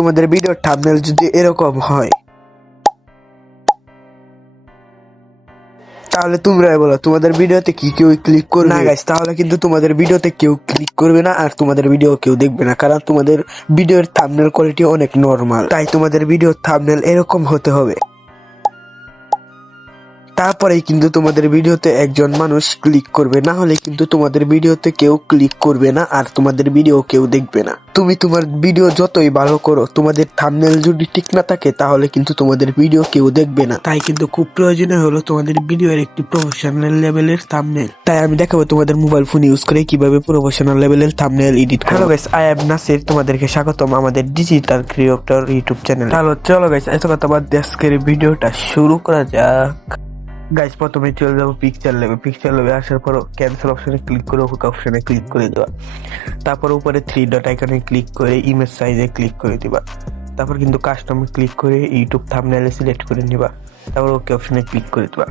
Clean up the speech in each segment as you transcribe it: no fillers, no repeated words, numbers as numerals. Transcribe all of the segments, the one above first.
তোমাদের ভিডিওর থাম্বনেল যদি এরকম হয় তাহলে তোমরাই বলো তোমাদের ভিডিওতে কি কেউ ক্লিক করবে? না গাইস, তাহলে কিন্তু তোমাদের ভিডিওতে কেউ ক্লিক করবে না আর তোমাদের ভিডিও কেউ দেখবে না, কারণ তোমাদের ভিডিওর থাম্বনেল কোয়ালিটি অনেক নরমাল। তাই তোমাদের ভিডিওর থাম্বনেল এরকম হতে হবে, তারপরেই কিন্তু তোমাদের ভিডিওতে একজন মানুষ ক্লিক করবে, না হলে কিন্তু তোমাদের ভিডিওতে কেউ ক্লিক করবে না আর তোমাদের ভিডিও কেউ দেখবে না। তুমি তোমার ভিডিও যতই ভালো করো, তোমাদের থাম্বনেল যদি ঠিক না থাকে তাহলে কিন্তু তোমাদের ভিডিও কেউ দেখবে না। তাই কিন্তু খুব প্রয়োজনীয় হলো তোমাদের ভিডিওর একটি প্রফেশনাল লেভেলের থাম্বনেল। তাই আমি দেখাবো তোমাদের মোবাইল ফোন ইউজ করে কিভাবে প্রফেশনাল লেভেলের থাম্বনেল এডিট করো। Hello guys, I am Nasir, তোমাদেরকে স্বাগতম আমাদের digital creator YouTube channel. Hello, চলো গাইস, এত কথা বাদ দিয়ে আজকের ভিডিওটা শুরু করা যাক। গাইস, প্রথমে চলে যাবো পিকচার লেভে আসার পর ক্যান্সেল অপশনে ক্লিক করে ওকে অপশনে ক্লিক করে দেওয়া। তারপর উপরে 3 ডট আইকনে ক্লিক করে ইমেজ সাইজে ক্লিক করে দিবা। তারপর কিন্তু কাস্টমে ক্লিক করে ইউটিউব থাম্বনেলে সিলেক্ট করে নিবা। তারপর ওকে অপশনে ক্লিক করে দিবা।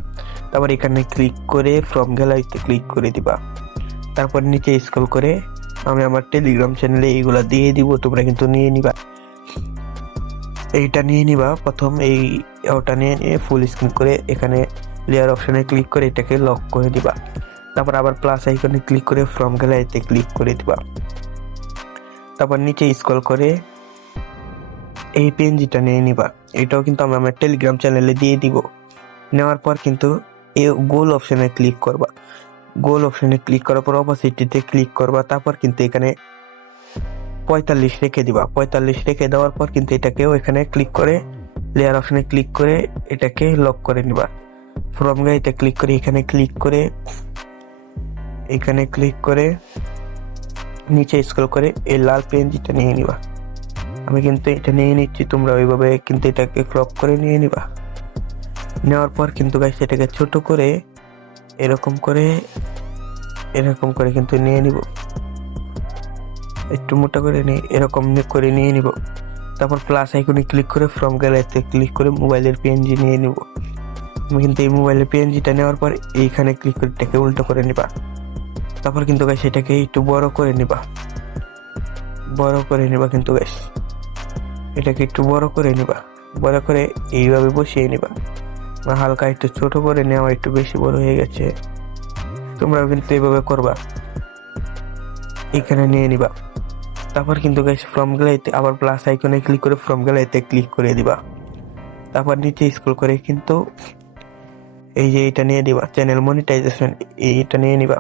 তারপর এখানে ক্লিক করে ফ্রম গ্যালারিতে ক্লিক করে দিবা। তারপর নিচে স্ক্রল করে আমি আমার টেলিগ্রাম চ্যানেলে এইগুলা দিয়ে দিব, তোমরা কিন্তু নিয়ে নিবা। এইটা নিয়ে নিবা, প্রথম ওটা নিয়ে ফুল স্ক্রিন করে এখানে লেয়ার অপশনে ক্লিক করে এটাকে লক করে দিবা। তারপর আবার প্লাস আইকনে ক্লিক করে ফ্রম গ্যালারিতে ক্লিক করে দিবা। তারপর নিচে স্ক্রল করে এই পেনজিটা নিয়ে নিবা। এটাও কিন্তু আমি আমার টেলিগ্রাম চ্যানেলে দিয়ে দিব। নেওয়ার পর কিন্তু এই গোল অপশনে ক্লিক করবা। গোল অপশনে ক্লিক করার পর অপোজিটিতে ক্লিক করবা। তারপর কিন্তু এখানে 45 রেখে দিবা। 45 রেখে দেওয়ার পর কিন্তু এটাকেও এখানে ক্লিক করে লেয়ার অপশনে ক্লিক করে এটাকে লক করে নিবা। ফ্রম গ্যালারিতে ক্লিক করে এখানে ক্লিক করে নিচে স্ক্রল করে এই লাল পেনজিটা নিয়ে নিবা। আমি কিন্তু এটা নিয়ে নিচ্ছি, তোমরা ওইভাবে কিন্তু এটাকে ক্রপ করে নিয়ে নিবা। নেওয়ার পর কিন্তু গাইস এটাকে ছোট করে এরকম করে কিন্তু নিয়ে নিব। একটু মোটা করে এরকম করে নিয়ে নিব। তারপর প্লাস আইকনে ক্লিক করে ফ্রম গ্যালারিতে ক্লিক করে মোবাইলের পিএনজি নিয়ে নিব। আমি কিন্তু এই মোবাইলের পিএনজিটা নেওয়ার পর এইখানে ক্লিক করে এটাকে উল্টো করে নিবা। তারপর কিন্তু গাইস এটাকে একটু বড় করে নিবা কিন্তু গাইস এটাকে একটু বড় করে এইভাবে বসিয়ে নিবা। হালকা একটু ছোট করে নেওয়া, একটু বেশি বড় হয়ে গেছে, তোমরাও কিন্তু এইভাবে করবা। এখানে নিয়ে নিবা। তারপর কিন্তু গাইস ফ্রম গ্যালারিতে আবার প্লাস আইকনে ক্লিক করে ফ্রম গ্যালারিতে ক্লিক করে দিবা। তারপর নিচে স্ক্রল করে কিন্তু এই যে এটা নিয়ে দিবা, চ্যানেল মনিটাইজেশন, এইটা নিয়ে নিবা।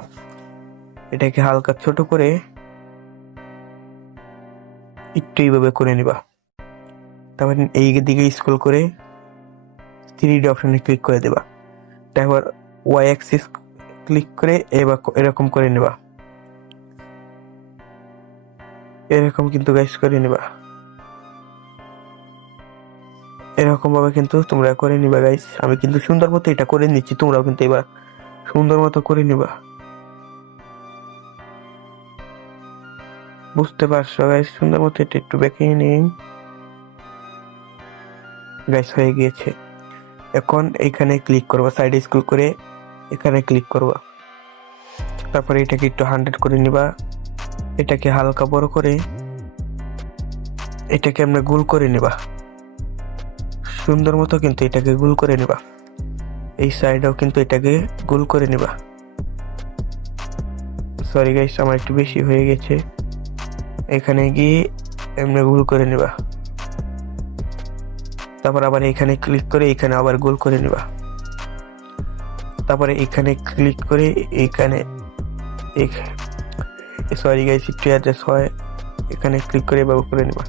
এটাকে হালকা ছোট করে একটু এইভাবে করে নিবা। তারপর এই দিকে স্ক্রল করে 3D অপশনে ক্লিক করে দিবা। তারপর ওয়াই অ্যাক্সিস ক্লিক করে এরকম করে নিবা। এরকম কিন্তু গাইস করে নিবা। এরকম ভাবে কিন্তু তোমরা করে নিবা গাইস। আমি কিন্তু সুন্দর মতো এটা করে নিচ্ছি, তোমরাও কিন্তু এবার সুন্দর মতো করে নিবা। বুঝতে পারছো গাইস? সুন্দর মতো এটা একটু বেঁকিয়ে নিই। গাইস হয়ে গিয়েছে। এখন এখানে ক্লিক করবা, সাইডে স্ক্রল করে এখানে ক্লিক করবা। তারপরে এটাকে একটু 100 করে নিবা। এটাকে হালকা বড় করে এটাকে আমরা গোল করে নিবা। সুন্দর মতো কিন্তু এটাকে গোল করে নিবা। এই সাইডেও কিন্তু এটাকে গোল করে নিবা। সরি গাইস, আমার একটু বেশি হয়ে গেছে। এখানে গিয়ে এমনি গোল করে নিবা। তারপর আবার এখানে ক্লিক করে এখানে আবার গোল করে নিবা। তারপরে এখানে ক্লিক করে সরি গাইস, একটু অ্যাডজাস্ট হয়। এখানে ক্লিক করে এভাবে করে নিবা।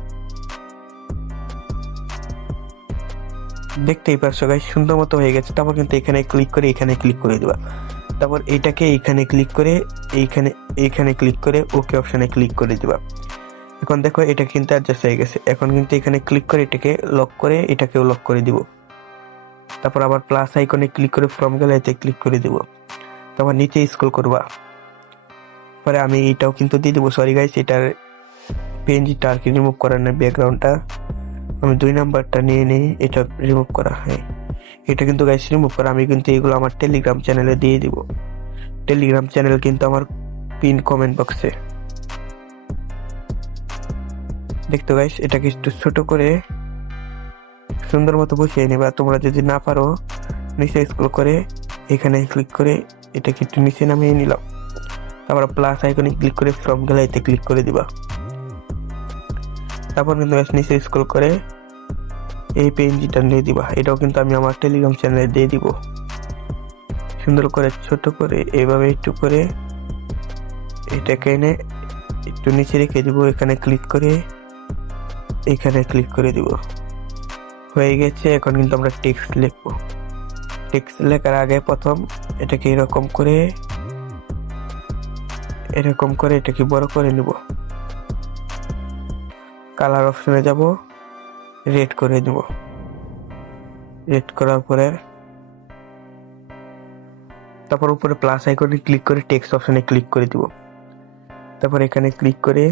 দেখতেই পারছো গাইস, সুন্দর মতো হয়ে গেছে। তারপর কিন্তু এখানে ক্লিক করে দিবা। তারপর এটাকে এখানে ক্লিক করে ওকে অপশনে ক্লিক করে দিবা। এখন দেখো এটা কিন্তু অ্যাডজাস্ট হয়ে গেছে। এখন কিন্তু এখানে ক্লিক করে এটাকে লক করে এটাকেও লক করে দিব। তারপর আবার প্লাস আইকনে ক্লিক করে ফ্রম গ্যালারিতে ক্লিক করে দিব। তারপর নিচে স্ক্রল করবা। পরে আমি এটাও কিন্তু দিয়ে দেবো। সরি গাইস, এটার পেনজিটা আর কি রিমুভ করার না, ব্যাকগ্রাউন্ডটা আমি 2 নাম্বারটা নিয়ে নিই, এটা রিমুভ করা হয়। এটা কিন্তু গাইস রিমুভ করা। আমি কিন্তু এগুলো আমার টেলিগ্রাম চ্যানেলে দিয়ে দিব। টেলিগ্রাম চ্যানেল কিন্তু আমার পিন কমেন্ট বক্সে। দেখতো গাইস, এটাকে একটু ছোট করে সুন্দর মতো বসিয়ে নেবা। তোমরা যদি না পারো নিচে স্ক্রল করে এখানে ক্লিক করে এটাকে একটু নিচে নামিয়ে নিলাম। তারপর প্লাস আইকনে ক্লিক করে ফ্রম গ্যালারিতে ক্লিক করে দিবা। তারপর কিন্তু নিচে স্ক্রল করে এই পেনজিটা নিয়ে দিবা। এটাও কিন্তু আমি আমার টেলিগ্রাম চ্যানেলে দিয়ে দিব। সুন্দর করে ছোট করে এইভাবে একটু করে এটাকে এনে একটু নিচে রেখে দিব। এখানে ক্লিক করে এখানে ক্লিক করে দিব। হয়ে গেছে। এখন কিন্তু আমরা টেক্সট লিখবো। টেক্সট লেখার আগে প্রথম এটাকে এরকম করে এটাকে বড় করে নিব। কালার অপশনে যাব, রেড করে দিব। রেড করার পরে তারপর উপরে প্লাস আইকনে ক্লিক করে টেক্সট অপশনে ক্লিক করে দিব। তারপর এখানে ক্লিক করে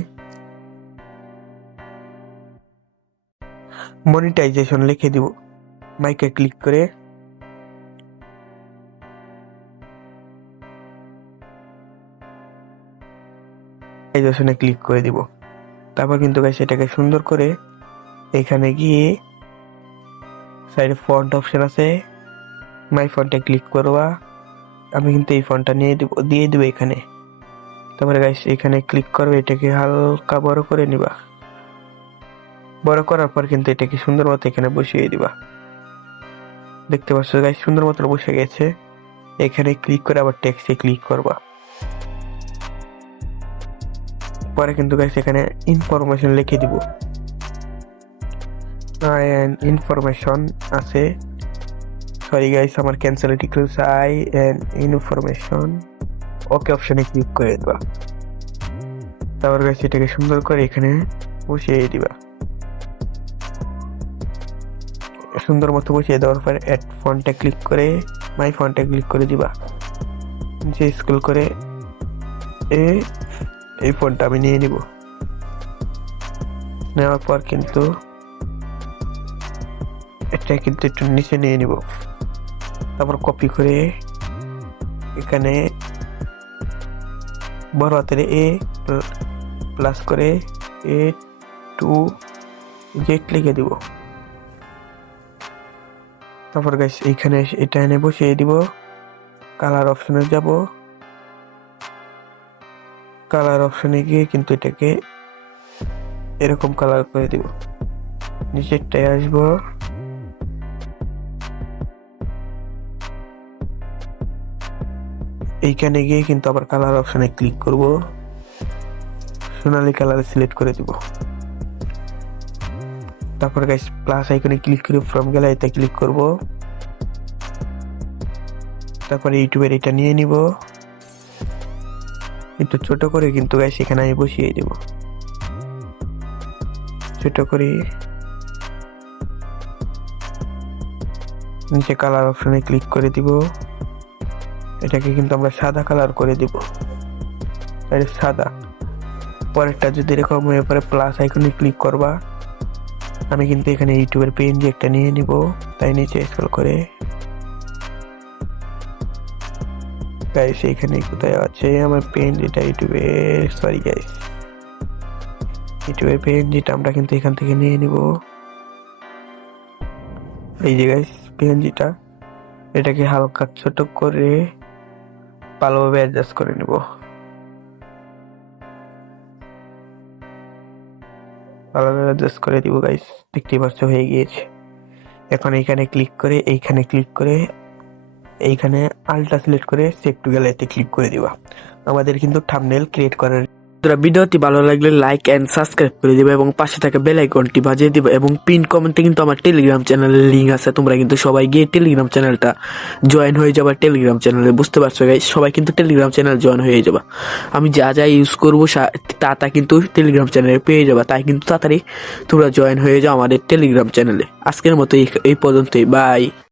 মনিটাইজেশন লিখে দিব। মাইকে ক্লিক করে মনিটাইজেশনে ক্লিক করে দিব। তারপর কিন্তু গাইস এটাকে সুন্দর করে এখানে গিয়ে সাইডে ফন্ট অপশন আছে, মাই ফন্টে ক্লিক করবা। আমি কিন্তু এই ফন্টটা দিয়ে দিব এখানে। তারপরে গাইস এখানে ক্লিক করবে, এটাকে হালকা বড় করে নিবা। বড় করার পর কিন্তু এটাকে সুন্দর মতো এখানে বসিয়ে দিবা। দেখতে পাচ্ছ গাইস সুন্দর মতো বসে গেছে। এখানে ক্লিক করে আবার টেক্সটে ক্লিক করবা। পরে কিন্তু গাইস এখানে ইনফরমেশন লিখে দিব। ইনফরমেশন আছে, সরি গাইস আমার cancel details I and information okay অপশনে ক্লিক করে দিবা। তারপর গাইস এটাকে সুন্দর করে এখানে বসিয়ে দিবা। সুন্দর মতো বসিয়ে দেওয়ার পর অ্যাড ফন্টে ক্লিক করে মাই ফন্টে ক্লিক করে দিবা। নিচে স্ক্রল করে এই ফন্টটা আমি নিয়ে নিব। নেওয়ার পর কিন্তু এটা কিন্তু একটু নিচে নিয়ে নিব। তারপর কপি করে এখানে বড় হাতের এ প্লাস করে A2Z লিখে দিব। তারপর গাইস এইখানে এটা এনে বসিয়ে দিব। কালার অপশনে যাব, কালার অপশনে গিয়ে কিন্তু এটাকে এরকম কালার করে দিব। নিচেরটায় আসবো, এইখানে গিয়ে কিন্তু আবার কালার অপশনে ক্লিক করব, সোনালী কালার সিলেক্ট করে দিব। তারপর গাইস প্লাস আইকনে ক্লিক করে ফ্রম গ্যালারিতে ক্লিক করব। তারপরে ইউটিউবের এটা নিয়ে নিব, একটু ছোট করে কিন্তু গাইস এখানে আমি বসিয়ে দিব। ছোট করে নিচে কালার অপশনে ক্লিক করে দিব। এটাকে কিন্তু আমরা সাদা কালার করে দিব, সাদা। পরেরটা যদি এরকম হয়ে পরে প্লাস আইকনে ক্লিক করবা। আমি কিন্তু এখানে ইউটিউবের পেনজি একটা নিয়ে নিব, তাই নিচে স্ক্রল করে গাইস এখানে কোথায় আছে আমার পেনজিটা, ইউটিউবের সরি গাইস ইউটিউবের পেনজিটা আমরা কিন্তু এখান থেকে নিয়ে নিব। এই যে গাইস পেনজিটা, এটাকে হালকা ছোট করে ভালোভাবে অ্যাডজাস্ট করে নিব। ভালোভাবে অ্যাডজাস্ট করে দিব গাইস, দেখতেই পাচ্ছ হয়ে গিয়েছে। এখন এইখানে ক্লিক করে এইখানে আলট্রা সিলেক্ট করে সেভ টু গ্যালারিতে ক্লিক করে দিবা। আমাদের কিন্তু থাম্বনেল ক্রিয়েট করার। ভিডিওটি ভালো লাগলে লাইক এন্ড সাবস্ক্রাইব করে দিবা এবং পাশে থাকা বেল আইকনটি বাজিয়ে দিবা এবং পিন কমেন্টে কিন্তু আমার টেলিগ্রাম চ্যানেলের লিংক আছে, তোমরা কিন্তু সবাই গিয়ে টেলিগ্রাম চ্যানেলটা জয়েন হয়ে যাবা। টেলিগ্রাম চ্যানেলে বুঝতে পারছো গাইস, সবাই কিন্তু টেলিগ্রাম চ্যানেল জয়েন হয়ে যাবা। আমি যা যা ইউজ করবো তা কিন্তু টেলিগ্রাম চ্যানেলে পেয়ে যাবা, তাই কিন্তু তাড়াতাড়ি তোমরা জয়েন হয়ে যাও আমাদের টেলিগ্রাম চ্যানেলে। আজকের মতো এই পর্যন্তই, বাই।